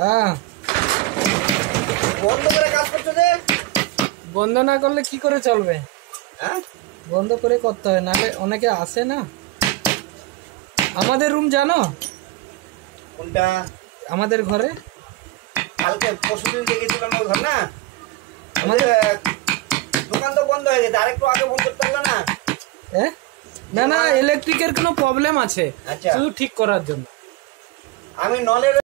হ্যাঁ, বন্ধ করে কাজ করছো যে? বন্ধ না করলে কি করে চলবে? হ্যাঁ, বন্ধ করে করতে হয়, নাহলে অনেকে আসে না। আমাদের রুম জানো? কোনটা? আমাদের ঘরে কালকে পরশুদিন দেখেছিলাম ওই ঘর না? আমাদের দোকান তো বন্ধ হয়ে গেছে, আরেকটু আগে বন্ধ করতে পারলো না? না না, ইলেকট্রিকের কোনো প্রবলেম আছে, আচ্ছা। শুধু ঠিক করার জন্য। আমি নলের